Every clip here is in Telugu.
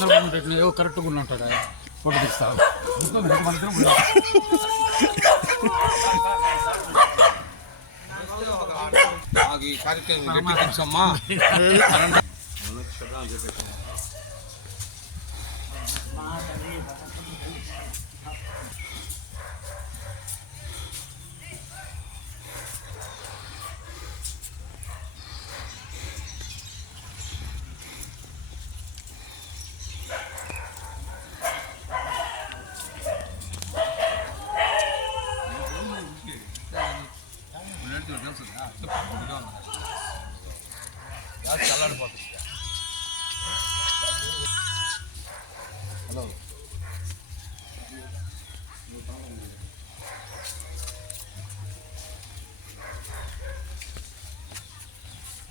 చంద్రబాబు నాయుడు ఏవో కరెక్ట్గా ఉంటాడు ఫోటో తీస్తా ఈ కార్యక్రమం తెలుసమ్మా. హలో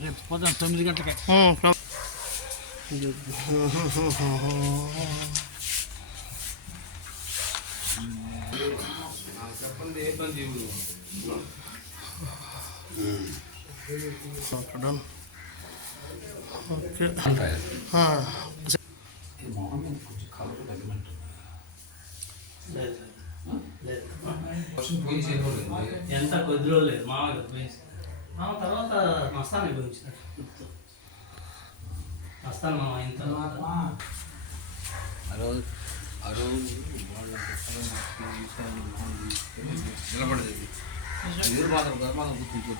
రేపు పొద్దున 9 గంటలకే చెప్పండి. ఏ పని చేయదు. ఎంత కొద్ది రోజులు లేదు మామూలుగా పోయింది. తర్వాత మస్తాన్ని పోయించినాడు. మస్తాను మామ అయిన తర్వాత నిలబడేది. ఎదురు మాత్రం గుర్తించు.